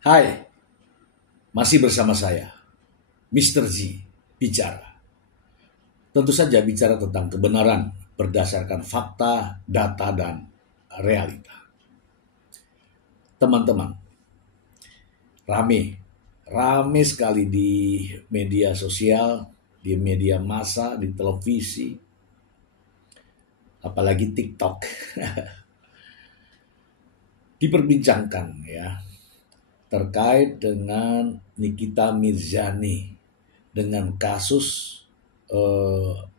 Hai, masih bersama saya, Mr. Z, bicara. Tentu saja bicara tentang kebenaran berdasarkan fakta, data, dan realita. Teman-teman, rame, rame sekali di media sosial, di media massa, di televisi, apalagi TikTok. Diperbincangkan ya, terkait dengan Nikita Mirzani dengan kasus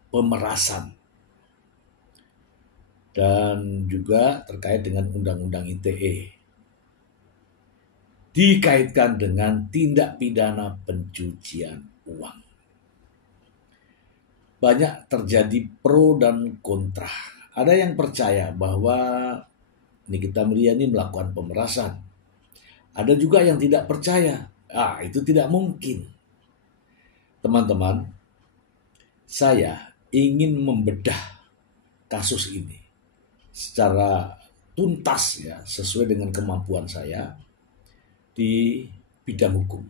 pemerasan dan juga terkait dengan Undang-Undang ITE dikaitkan dengan tindak pidana pencucian uang. Banyak terjadi pro dan kontra. Ada yang percaya bahwa Nikita Mirzani melakukan pemerasan. Ada juga yang tidak percaya. Itu tidak mungkin. Teman-teman, saya ingin membedah kasus ini secara tuntas ya, sesuai dengan kemampuan saya di bidang hukum.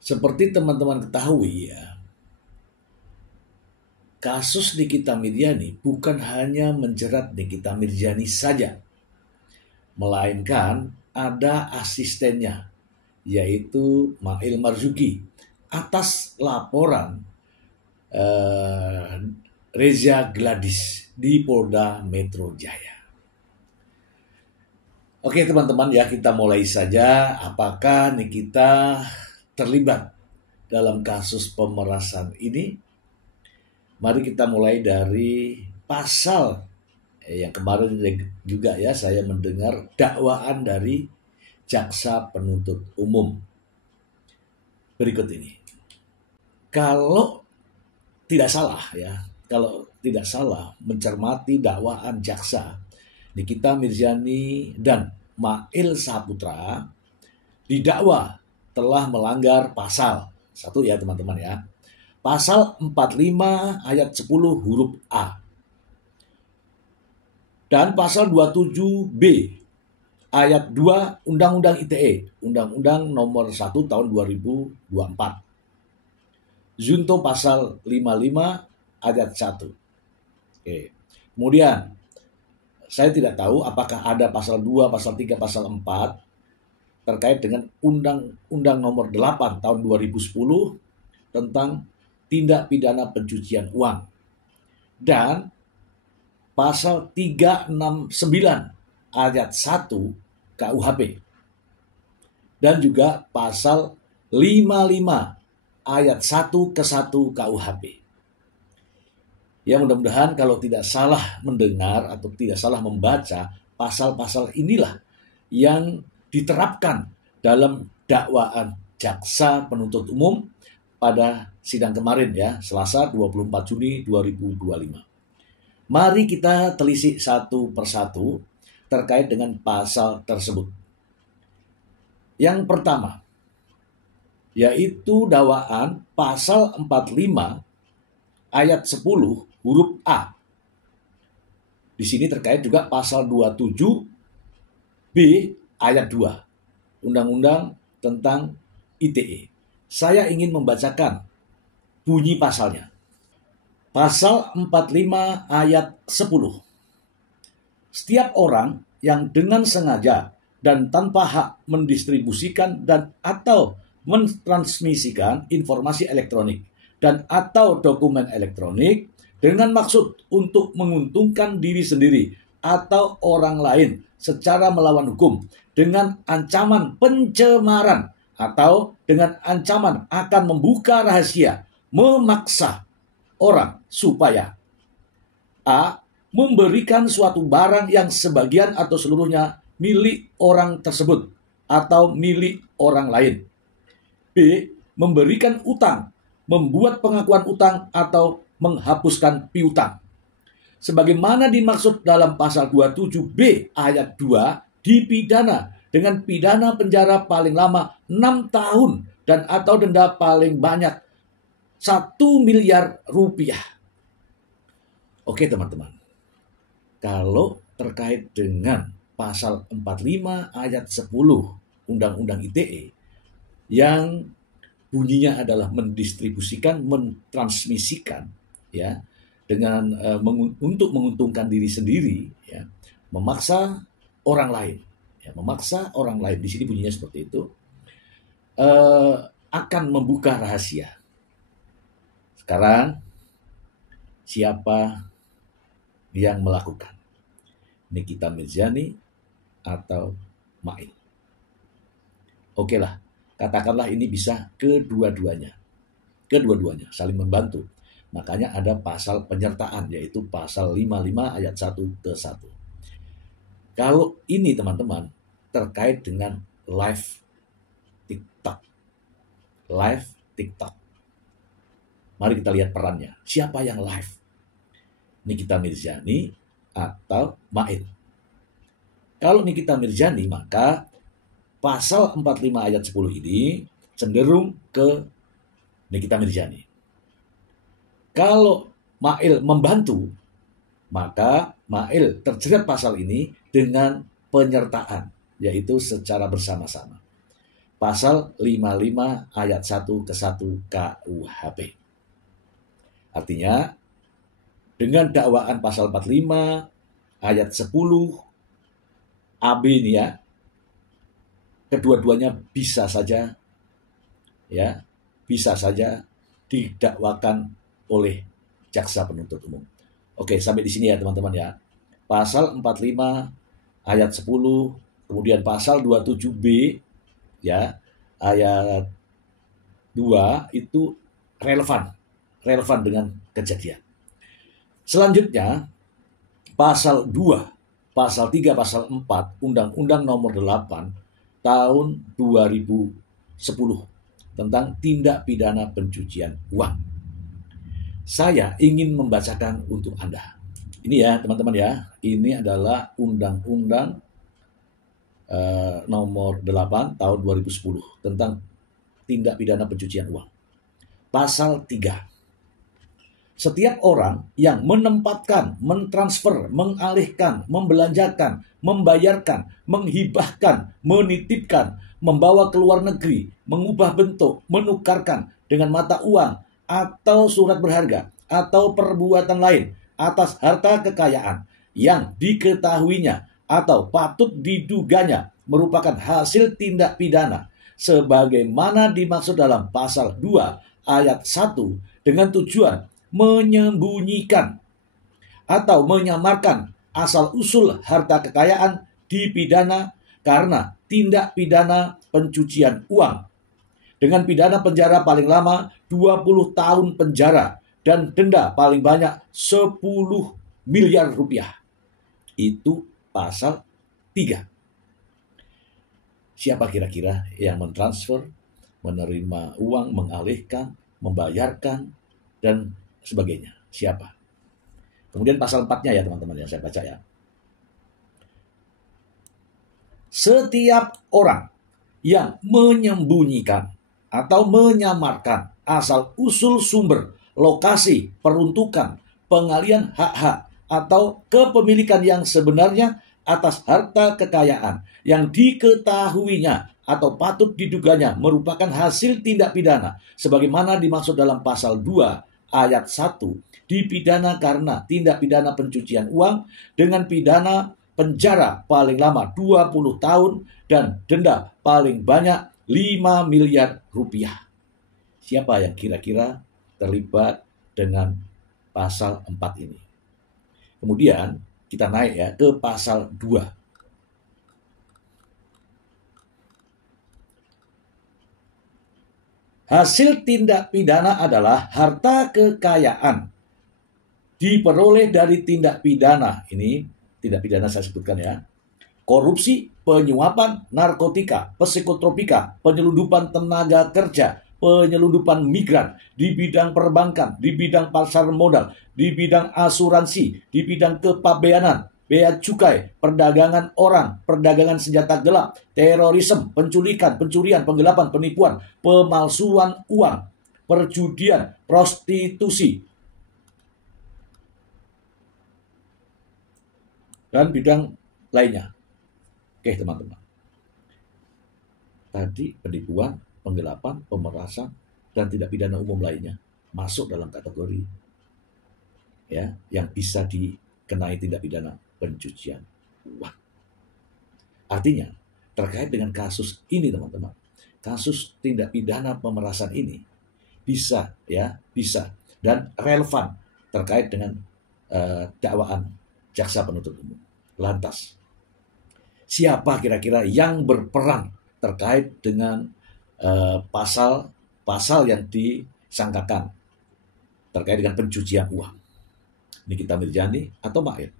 Seperti teman-teman ketahui ya, kasus Nikita Mirzani bukan hanya menjerat Nikita Mirzani saja, melainkan ada asistennya, yaitu Mail Marzuki, atas laporan Reza Gladys di Polda Metro Jaya. Oke teman-teman ya, kita mulai saja. Apakah Nikita terlibat dalam kasus pemerasan ini? Mari kita mulai dari pasal yang kemarin juga ya saya mendengar dakwaan dari jaksa penuntut umum. Berikut ini. Kalau tidak salah mencermati dakwaan jaksa, Nikita Mirzani dan Mail Saputra didakwa telah melanggar pasal 1 ya teman-teman ya. Pasal 45 ayat 10 huruf A. Dan pasal 27B ayat 2 Undang-Undang ITE, Undang-Undang nomor 1 tahun 2024. Junto pasal 55 ayat 1. Oke. Kemudian saya tidak tahu apakah ada pasal 2, pasal 3, pasal 4 terkait dengan Undang-Undang nomor 8 tahun 2010 tentang tindak pidana pencucian uang. Dan pasal 369 ayat 1 KUHP. Dan juga pasal 55 ayat 1 ke 1 KUHP. Ya mudah-mudahan kalau tidak salah mendengar atau tidak salah membaca, pasal-pasal inilah yang diterapkan dalam dakwaan jaksa penuntut umum pada sidang kemarin ya, Selasa 24 Juni 2025. Mari kita telisik satu persatu terkait dengan pasal tersebut. Yang pertama, yaitu dakwaan pasal 45 ayat 10 huruf A. Di sini terkait juga pasal 27B ayat 2 Undang-Undang tentang ITE. Saya ingin membacakan bunyi pasalnya. Pasal 45 ayat 10. Setiap orang yang dengan sengaja dan tanpa hak mendistribusikan dan atau mentransmisikan informasi elektronik dan atau dokumen elektronik dengan maksud untuk menguntungkan diri sendiri atau orang lain secara melawan hukum dengan ancaman pencemaran atau dengan ancaman akan membuka rahasia, memaksa orang supaya A. memberikan suatu barang yang sebagian atau seluruhnya milik orang tersebut atau milik orang lain. B. memberikan utang, membuat pengakuan utang atau menghapuskan piutang. Sebagaimana dimaksud dalam pasal 27B ayat 2 dipidana dengan pidana penjara paling lama 6 tahun dan atau denda paling banyak 1 miliar rupiah. Oke teman-teman, kalau terkait dengan pasal 45 ayat 10 Undang-Undang ITE yang bunyinya adalah mendistribusikan, mentransmisikan, ya, dengan untuk menguntungkan diri sendiri, ya, memaksa orang lain, ya, memaksa orang lain. Di sini bunyinya seperti itu, akan membuka rahasia. Sekarang siapa yang melakukan? Nikita Mirzani atau Mail? Oke lah, katakanlah ini bisa kedua-duanya. Kedua-duanya saling membantu. Makanya ada pasal penyertaan, yaitu pasal 55 ayat 1 ke 1. Kalau ini teman-teman terkait dengan live TikTok. Live TikTok. Mari kita lihat perannya. Siapa yang live? Nikita Mirzani atau Mail? Kalau Nikita Mirzani, maka pasal 45 ayat 10 ini cenderung ke Nikita Mirzani. Kalau Mail membantu, maka Mail terjerat pasal ini dengan penyertaan, yaitu secara bersama-sama. Pasal 55 ayat 1 ke 1 KUHP. Artinya, dengan dakwaan pasal 45 ayat 10 AB ini, ya, kedua-duanya bisa saja, ya, bisa saja didakwakan oleh jaksa penuntut umum. Oke, sampai di sini ya teman-teman ya. Pasal 45 ayat 10, kemudian pasal 27B, ya, ayat 2 itu relevan dengan kejadian. Selanjutnya, pasal 2, pasal 3, pasal 4, Undang-Undang nomor 8 tahun 2010 tentang tindak pidana pencucian uang. Saya ingin membacakan untuk Anda. Ini ya teman-teman ya, ini adalah Undang-Undang nomor 8 tahun 2010 tentang tindak pidana pencucian uang. Pasal 3. Setiap orang yang menempatkan, mentransfer, mengalihkan, membelanjakan, membayarkan, menghibahkan, menitipkan, membawa ke luar negeri, mengubah bentuk, menukarkan dengan mata uang atau surat berharga atau perbuatan lain atas harta kekayaan yang diketahuinya atau patut diduganya merupakan hasil tindak pidana sebagaimana dimaksud dalam pasal 2 ayat 1 dengan tujuan menyembunyikan atau menyamarkan asal-usul harta kekayaan dipidana karena tindak pidana pencucian uang dengan pidana penjara paling lama 20 tahun penjara dan denda paling banyak 10 miliar rupiah. Itu pasal 3. Siapa kira-kira yang mentransfer, menerima uang, mengalihkan, membayarkan, dan sebagainya? Siapa? Kemudian pasal 4-nya ya teman-teman ya, saya baca ya. Setiap orang yang menyembunyikan atau menyamarkan asal-usul sumber, lokasi, peruntukan, pengalian hak-hak, atau kepemilikan yang sebenarnya atas harta kekayaan yang diketahuinya atau patut diduganya merupakan hasil tindak pidana sebagaimana dimaksud dalam pasal 2 ayat 1 dipidana karena tindak pidana pencucian uang dengan pidana penjara paling lama 20 tahun dan denda paling banyak 5 miliar rupiah. Siapa yang kira-kira terlibat dengan pasal 4 ini? Kemudian kita naik ya ke pasal 2. Hasil tindak pidana adalah harta kekayaan diperoleh dari tindak pidana. Ini tindak pidana saya sebutkan ya. Korupsi, penyuapan, narkotika, psikotropika, penyelundupan tenaga kerja, penyelundupan migran, di bidang perbankan, di bidang pasar modal, di bidang asuransi, di bidang kepabeanan, bea cukai, perdagangan orang, perdagangan senjata gelap, terorisme, penculikan, pencurian, penggelapan, penipuan, pemalsuan uang, perjudian, prostitusi, dan bidang lainnya. Oke teman-teman, tadi penipuan, penggelapan, pemerasan, dan tindak pidana umum lainnya masuk dalam kategori ya yang bisa dikenai tindak pidana pencucian uang. Artinya, terkait dengan kasus ini teman-teman, kasus tindak pidana pemerasan ini bisa dan relevan terkait dengan dakwaan jaksa penuntut umum. Lantas, siapa kira-kira yang berperan terkait dengan pasal yang disangkakan terkait dengan pencucian uang? Nikita Mirzani atau Mail?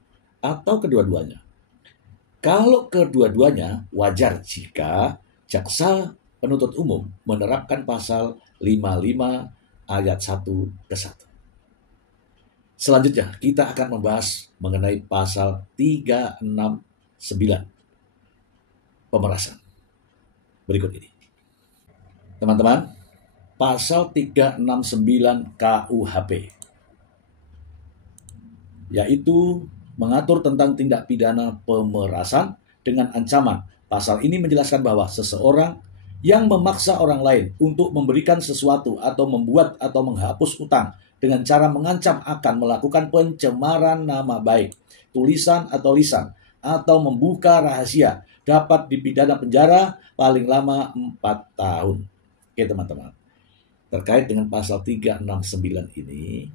Atau kedua-duanya? Kalau kedua-duanya, wajar jika jaksa penuntut umum menerapkan pasal 55 ayat 1 ke 1. Selanjutnya, kita akan membahas mengenai pasal 369, pemerasan. Berikut ini. Teman-teman, pasal 369 KUHP, yaitu mengatur tentang tindak pidana pemerasan dengan ancaman. Pasal ini menjelaskan bahwa seseorang yang memaksa orang lain untuk memberikan sesuatu atau membuat atau menghapus utang dengan cara mengancam akan melakukan pencemaran nama baik, tulisan atau lisan, atau membuka rahasia dapat dipidana penjara paling lama 4 tahun. Oke teman-teman, terkait dengan pasal 369 ini,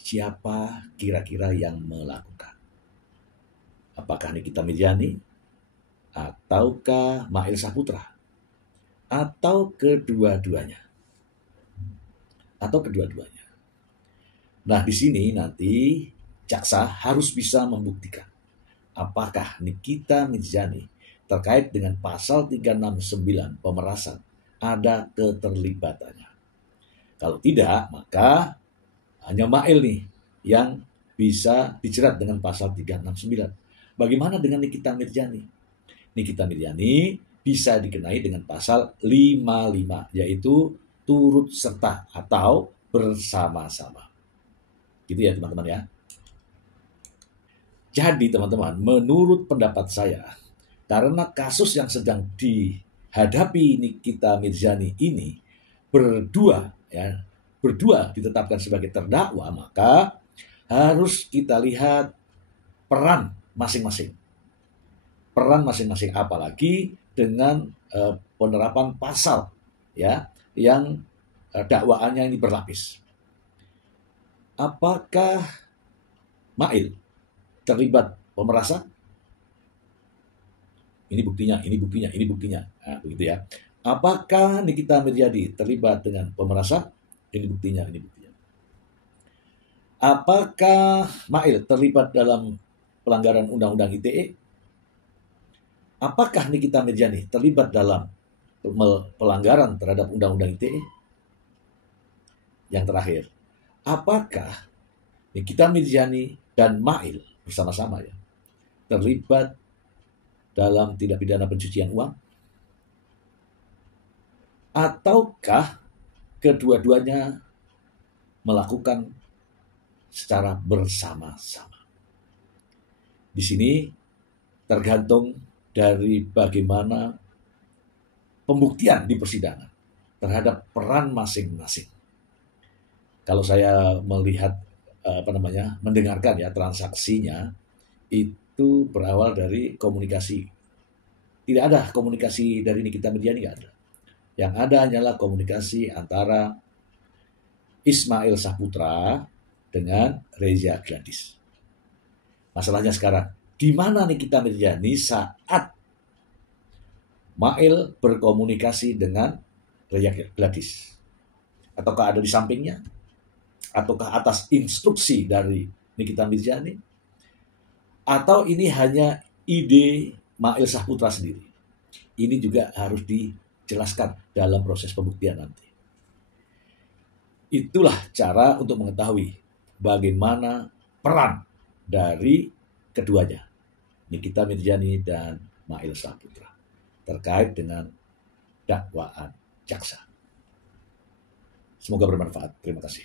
siapa kira-kira yang melakukan? Apakah Nikita Mirzani ataukah Mail Saputra? Atau kedua-duanya? Nah, di sini nanti jaksa harus bisa membuktikan apakah Nikita Mirzani terkait dengan pasal 369 pemerasan ada keterlibatannya. Kalau tidak, maka hanya Mail nih yang bisa dijerat dengan pasal 369. Bagaimana dengan Nikita Mirzani? Nikita Mirzani bisa dikenai dengan pasal 55, yaitu turut serta atau bersama-sama. Gitu ya teman-teman ya. Jadi teman-teman, menurut pendapat saya, karena kasus yang sedang dihadapi Nikita Mirzani ini berdua ditetapkan sebagai terdakwa, maka harus kita lihat peran masing-masing. Apalagi dengan penerapan pasal ya yang dakwaannya ini berlapis. Apakah Mail terlibat pemerasan? Ini buktinya. Nah, begitu ya. Apakah Nikita Mirzani terlibat dengan pemerasan? Ini buktinya. Apakah Mail terlibat dalam pelanggaran Undang-Undang ITE? Apakah Nikita Mirzani terlibat dalam pelanggaran terhadap Undang-Undang ITE? Yang terakhir, apakah Nikita Mirzani dan Mail bersama-sama ya terlibat dalam tindak pidana pencucian uang? Ataukah kedua-duanya melakukan secara bersama-sama? Di sini tergantung dari bagaimana pembuktian di persidangan terhadap peran masing-masing. Kalau saya melihat mendengarkan ya transaksinya itu berawal dari komunikasi. Tidak ada komunikasi dari Nikita Mirzani, nggak ada. Yang ada hanyalah komunikasi antara Ismail Saputra dengan Reza Gladys. Masalahnya sekarang, di mana Nikita Mirzani saat Mail berkomunikasi dengan Reza Gladys? Ataukah ada di sampingnya? Ataukah atas instruksi dari Nikita Mirzani? Atau ini hanya ide Mail Saputra sendiri? Ini juga harus dijelaskan dalam proses pembuktian nanti. Itulah cara untuk mengetahui bagaimana peran dari keduanya, Nikita Mirzani dan Mail Saputra, terkait dengan dakwaan jaksa. Semoga bermanfaat. Terima kasih.